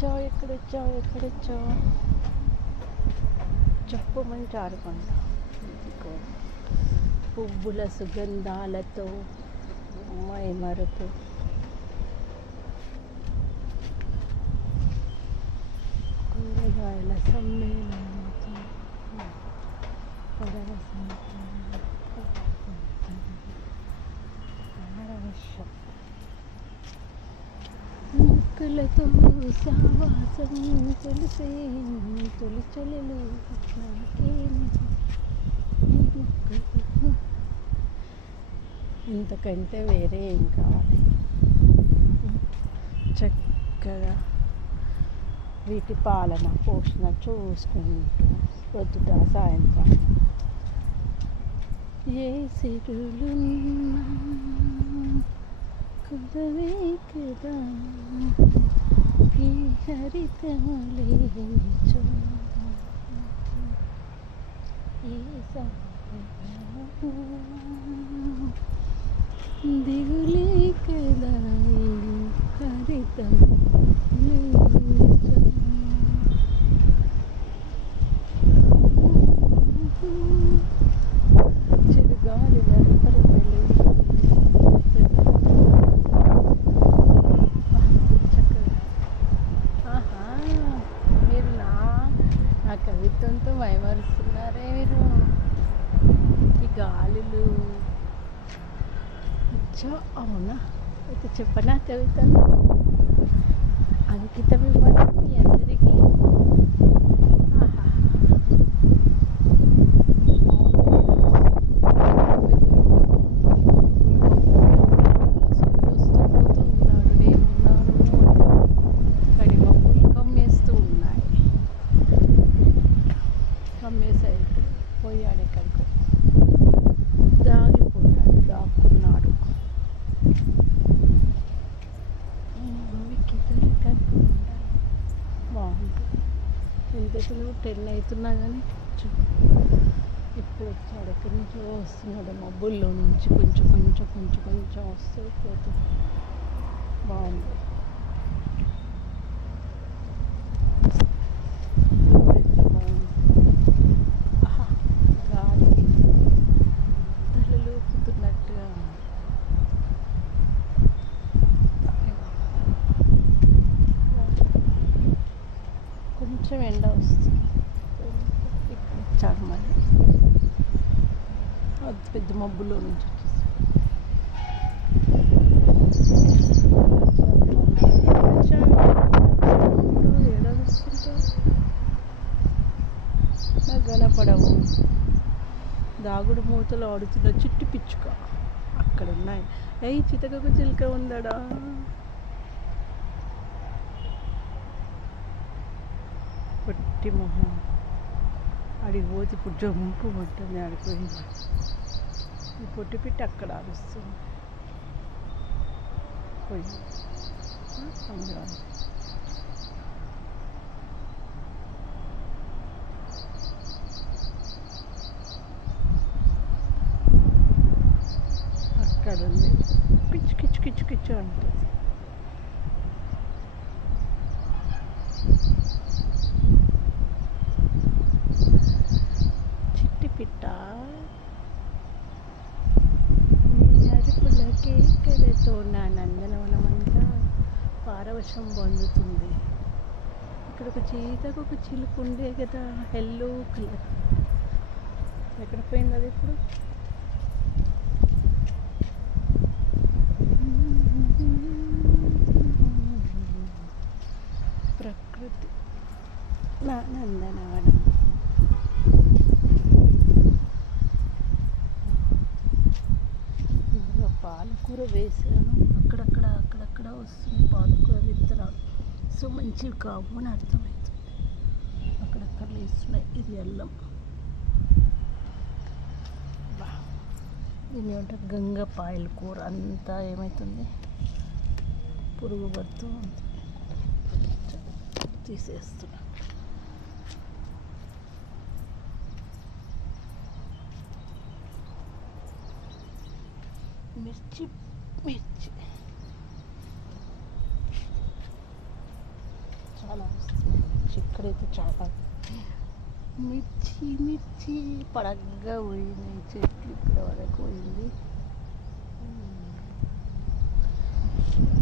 ఎక్కడొచ్చావు చెప్పమని జారుకుంటా. పువ్వుల సుగంధాలతో మైమరుపు, కూరగాయల సమ్మేళనంతో పరవశం, ముక్కులతో సావాసం తెలిసే తొలిచలు ఇంతకంటే వేరే ఏం కావాలి. చక్కగా వీటి పాలన పోషణ చూసుకుంటూ పొద్దుట సాయంత్రం ఏ సిరులున్నా కుదవే కదా ఈ హరితములే చో ఈ దిగులే కదా హరితము చిరుగాలి నరపరపలి చక్కగా. ఆహా, మీరు నా కవిత్వంతో మైమరుస్తున్నారే మీరు. ఈ గాలులు అచ్చా, అవునా? అయితే చెప్పనా కవిత అంకితం ఇవ్వండి మీ అందరికీ. ఆహా, సూర్యుడు వస్తూ పోతూ ఉన్నాడు, నేనున్నాను. కడిమ పూలు కమ్మేస్తూ ఉన్నాయి. కమ్మేసాయి, పోయాడు ఎక్కడికో, దాక్కున్నాడు. బాగుంటుంది. ఎంతసేపు 10 అవుతున్నా కానీ ఇప్పుడు వచ్చాడు. ఎక్కడి నుంచో వస్తున్నాడు, మబ్బుల్లో నుంచి కొంచెం వస్తూ పోతూ బాగుంది. ఆహా, గాలికి తలలోపుతున్నట్టుగా కొంచెం ఎండ వస్తుంది. ఇప్పుడు వచ్చాడు మరి, అది పెద్ద మబ్బులో నుంచి నాకు కనపడవు. దాగుడు మూతలు ఆడుతున్న చిట్టి పిచ్చుక అక్కడ ఉన్నాయి. చితకకు చిలుక ఉందడా. పొట్టి మొహం అడిగి పోతే ఇప్పుడు జంపు పట్టుంది, ఆడిపోయింది. ఈ పొట్టి పిట్టి అక్కడ అరుస్తుంది. పోయి అక్కడ ఉంది, కిచ్చు కిచ్చు కిచ్చు కిచ్చు అంటుంది. చిట్టి పిట్ట నీ అరుపుల కేకలతో నా నందనవనమంతా పారవశం పొందుతుంది. ఇక్కడ ఒక చీతకు ఒక చిలుకు ఉండే కదా, ఎల్లో కలర్. ఎక్కడ పోయింది అది ఇప్పుడు? ప్రకృతి నా నందనవనం. పాలకూర వేసాను, అక్కడక్కడ వస్తుంది పాలకూర విత్తనాలు. సో మంచివి కావు అని అర్థమవుతుంది. అక్కడక్కడ వేస్తున్నాయి. ఇది అల్లం, దీన్ని ఏమంటారు, గంగపాయల కూర. అంతా ఏమవుతుంది, పురుగు పడుతూ ఉంటుంది. తీసేస్తున్నా. మిర్చి మిర్చి చాలా వస్తుంది. ఇక్కడైతే చాలా మిర్చి మిర్చి పడగ్గా పోయినాయి చెట్లు ఇక్కడ వరకు పోయింది.